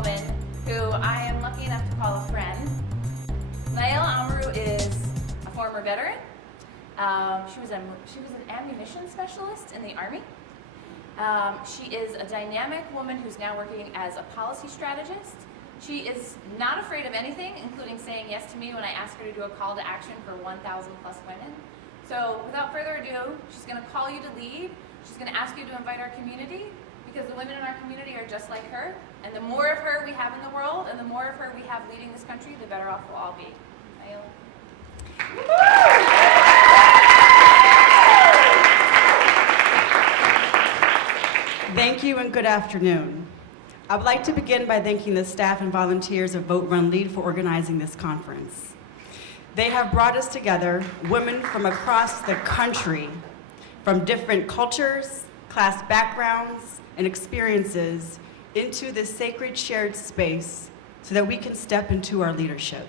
woman who I am lucky enough to call a friend. Amaru is a former veteran. She was an ammunition specialist in the Army. She is a dynamic woman who's now working as a policy strategist. She is not afraid of anything, including saying yes to me when I ask her to do a call to action for 1,000 plus women. So without further ado, she's going to call you to lead. She's going to ask you to invite our community, because the women in our community are just like her. And the more of her we have in the world, and the more of her we have leading this country, the better off we'll all be. Ayla. Thank you and good afternoon. I would like to begin by thanking the staff and volunteers of Vote Run Lead for organizing this conference. They have brought us together, women from across the country, from different cultures, class backgrounds, and experiences, into this sacred shared space so that we can step into our leadership.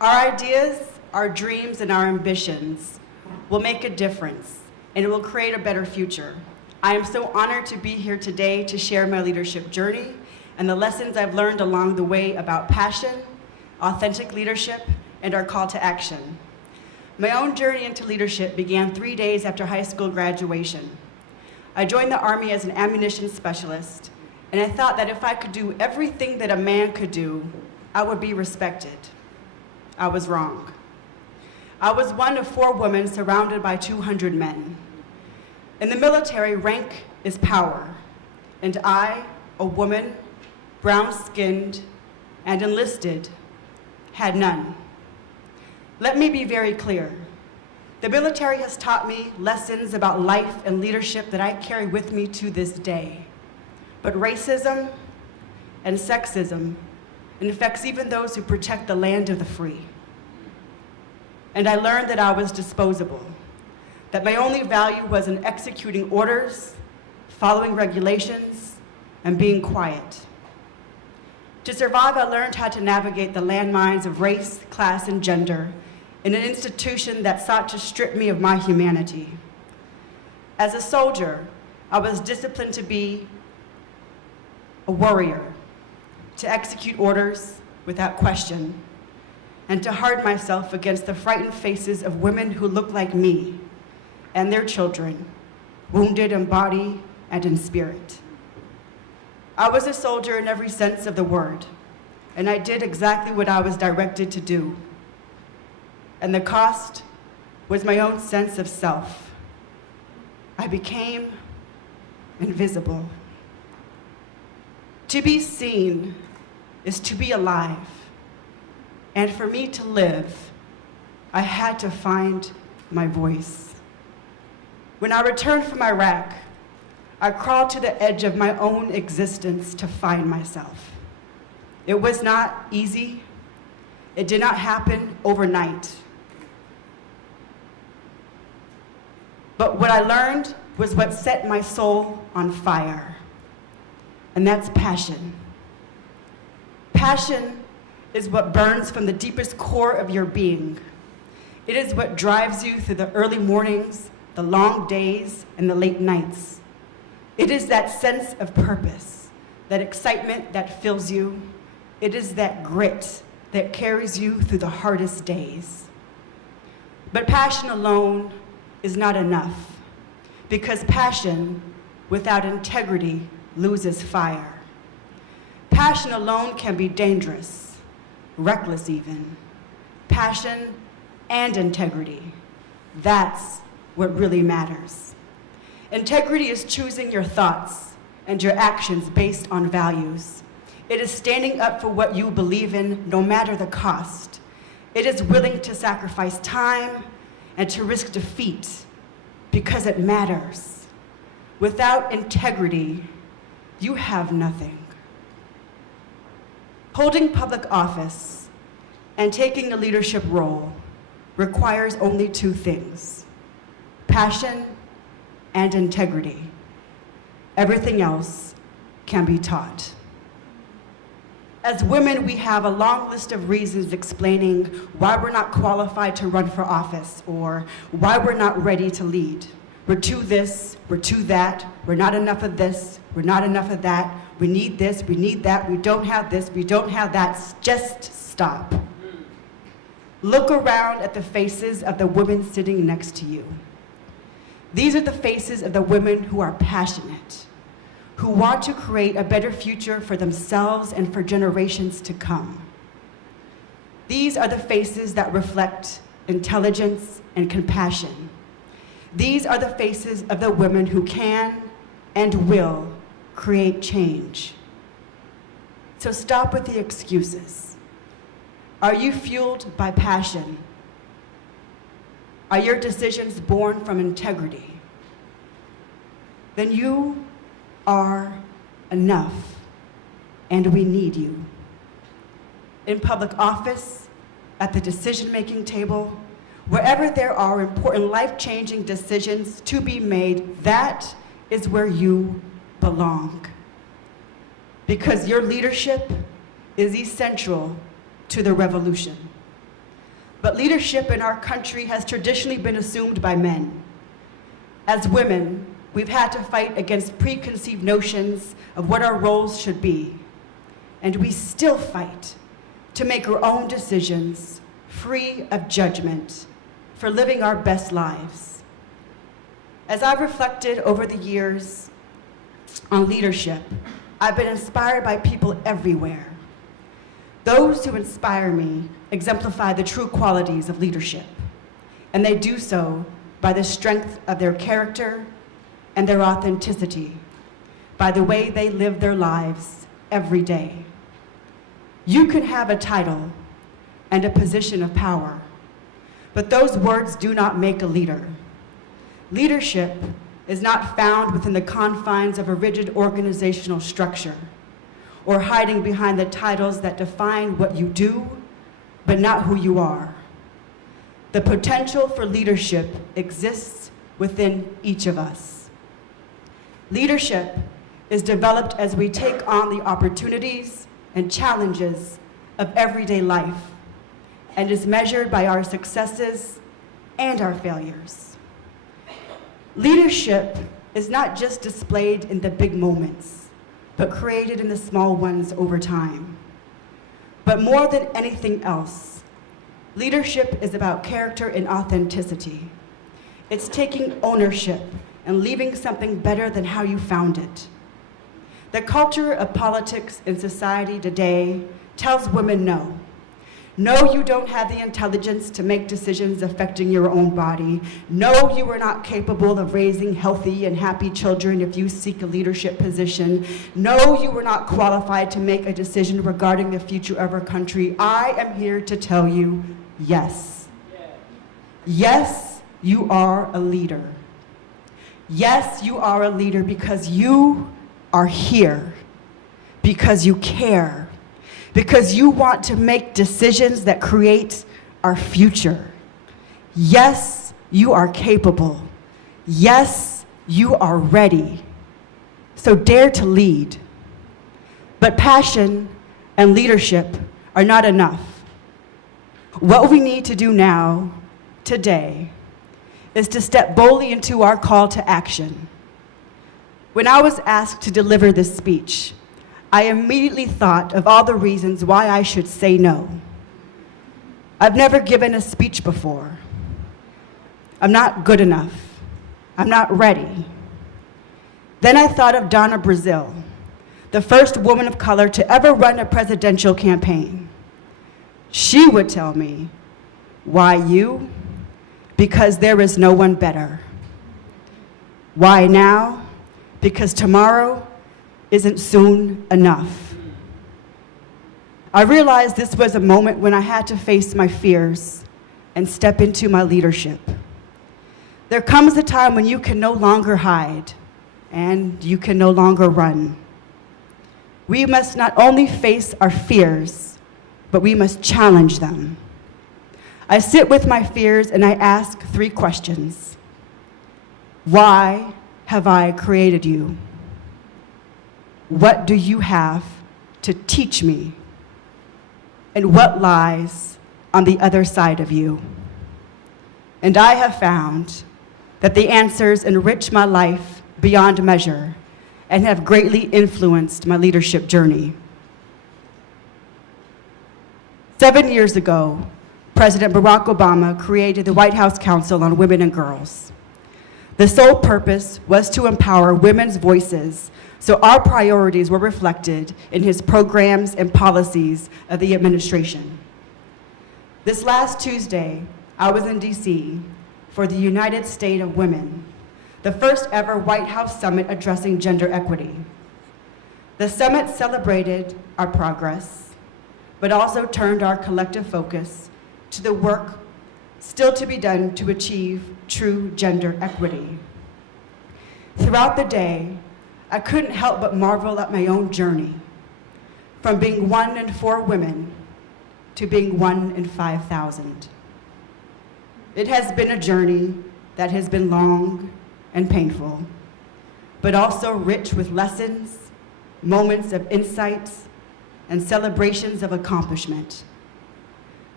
Our ideas, our dreams, and our ambitions will make a difference, and it will create a better future. I am so honored to be here today to share my leadership journey and the lessons I've learned along the way about passion, authentic leadership, and our call to action. My own journey into leadership began 3 days after high school graduation. I joined the Army as an ammunition specialist, and I thought that if I could do everything that a man could do, I would be respected. I was wrong. I was one of 4 women surrounded by 200 men. In the military, rank is power, and I, a woman, brown-skinned, and enlisted, had none. Let me be very clear. The military has taught me lessons about life and leadership that I carry with me to this day. But racism and sexism infects even those who protect the land of the free. And I learned that I was disposable, that my only value was in executing orders, following regulations, and being quiet. To survive, I learned how to navigate the landmines of race, class, and gender in an institution that sought to strip me of my humanity. As a soldier, I was disciplined to be a warrior, to execute orders without question, and to harden myself against the frightened faces of women who look like me and their children, wounded in body and in spirit. I was a soldier in every sense of the word, and I did exactly what I was directed to do. And the cost was my own sense of self. I became invisible. To be seen is to be alive. And for me to live, I had to find my voice. When I returned from Iraq, I crawled to the edge of my own existence to find myself. It was not easy. It did not happen overnight. But what I learned was what set my soul on fire, and that's passion. Passion is what burns from the deepest core of your being. It is what drives you through the early mornings, the long days, and the late nights. It is that sense of purpose, that excitement that fills you. It is that grit that carries you through the hardest days. But passion alone is not enough, because passion without integrity loses fire. Passion alone can be dangerous, reckless even. Passion and integrity, that's what really matters. Integrity is choosing your thoughts and your actions based on values. It is standing up for what you believe in, no matter the cost. It is willing to sacrifice time and to risk defeat because it matters. Without integrity, you have nothing. Holding public office and taking a leadership role requires only 2 things: passion and integrity. Everything else can be taught. As women, we have a long list of reasons explaining why we're not qualified to run for office or why we're not ready to lead. We're too this, we're too that, we're not enough of this, we're not enough of that, we need this, we need that, we don't have this, we don't have that. Just stop. Look around at the faces of the women sitting next to you. These are the faces of the women who are passionate, who want to create a better future for themselves and for generations to come. These are the faces that reflect intelligence and compassion. These are the faces of the women who can and will create change. So stop with the excuses. Are you fueled by passion? Are your decisions born from integrity? Then you are enough, and we need you. In public office, at the decision-making table, wherever there are important life-changing decisions to be made, that is where you belong. Because your leadership is essential to the revolution. But leadership in our country has traditionally been assumed by men. As women, we've had to fight against preconceived notions of what our roles should be. And we still fight to make our own decisions, free of judgment, for living our best lives. As I've reflected over the years on leadership, I've been inspired by people everywhere. Those who inspire me exemplify the true qualities of leadership, and they do so by the strength of their character and their authenticity, by the way they live their lives every day. You can have a title and a position of power, but those words do not make a leader. Leadership is not found within the confines of a rigid organizational structure or hiding behind the titles that define what you do, but not who you are. The potential for leadership exists within each of us. Leadership is developed as we take on the opportunities and challenges of everyday life and is measured by our successes and our failures. Leadership is not just displayed in the big moments, but created in the small ones over time. But more than anything else, leadership is about character and authenticity. It's taking ownership and leaving something better than how you found it. The culture of politics in society today tells women no. No, you don't have the intelligence to make decisions affecting your own body. No, you are not capable of raising healthy and happy children if you seek a leadership position. No, you are not qualified to make a decision regarding the future of our country. I am here to tell you, yes. Yes, you are a leader. Yes, you are a leader because you are here, because you care, because you want to make decisions that create our future. Yes, you are capable. Yes, you are ready. So dare to lead. But passion and leadership are not enough. What we need to do now, today, is to step boldly into our call to action. When I was asked to deliver this speech, I immediately thought of all the reasons why I should say no. I've never given a speech before. I'm not good enough. I'm not ready. Then I thought of Donna Brazile, the first woman of color to ever run a presidential campaign. She would tell me, why you? Because there is no one better. Why now? Because tomorrow isn't soon enough. I realized this was a moment when I had to face my fears and step into my leadership. There comes a time when you can no longer hide and you can no longer run. We must not only face our fears, but we must challenge them. I sit with my fears and I ask 3 questions. Why have I created you? What do you have to teach me? And what lies on the other side of you? And I have found that the answers enrich my life beyond measure and have greatly influenced my leadership journey. 7 years ago, President Barack Obama created the White House Council on Women and Girls. The sole purpose was to empower women's voices so our priorities were reflected in his programs and policies of the administration. This last Tuesday, I was in DC for the United State of Women, the first ever White House summit addressing gender equity. The summit celebrated our progress, but also turned our collective focus to the work still to be done to achieve true gender equity. Throughout the day, I couldn't help but marvel at my own journey, from being 1 in 4 women to being 1 in 5,000. It has been a journey that has been long and painful, but also rich with lessons, moments of insight, and celebrations of accomplishment.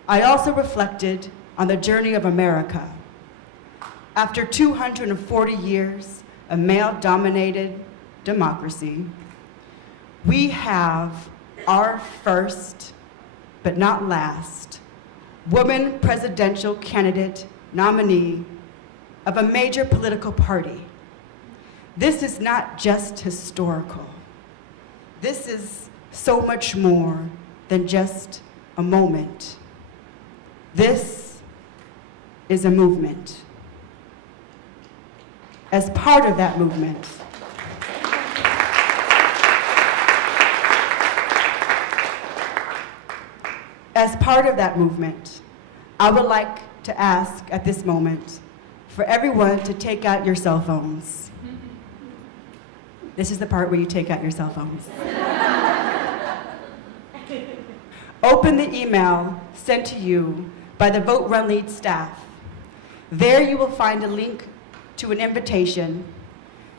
I also reflected on the journey of America. After 240 years of male-dominated democracy, we have our first, but not last, woman presidential candidate nominee of a major political party. This is not just historical. This is so much more than just a moment. This is a movement. As part of that movement, I would like to ask at this moment for everyone to take out your cell phones. This is the part where you take out your cell phones. Open the email sent to you by the Vote Run Lead staff. There you will find a link to an invitation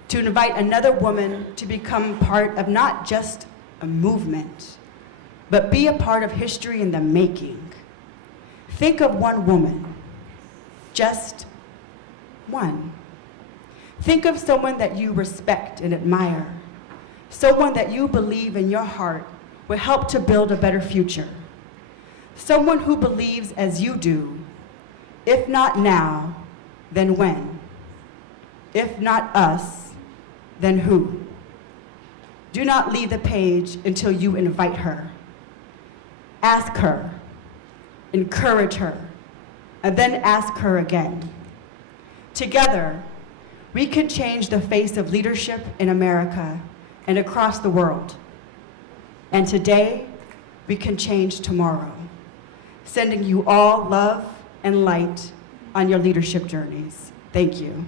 to invite another woman to become part of not just a movement, but be a part of history in the making. Think of one woman, just one. Think of someone that you respect and admire, someone that you believe in your heart will help to build a better future, someone who believes as you do, if not now, then when? If not us, then who? Do not leave the page until you invite her. Ask her, encourage her, and then ask her again. Together, we can change the face of leadership in America and across the world. And today, we can change tomorrow. Sending you all love and light on your leadership journeys. Thank you.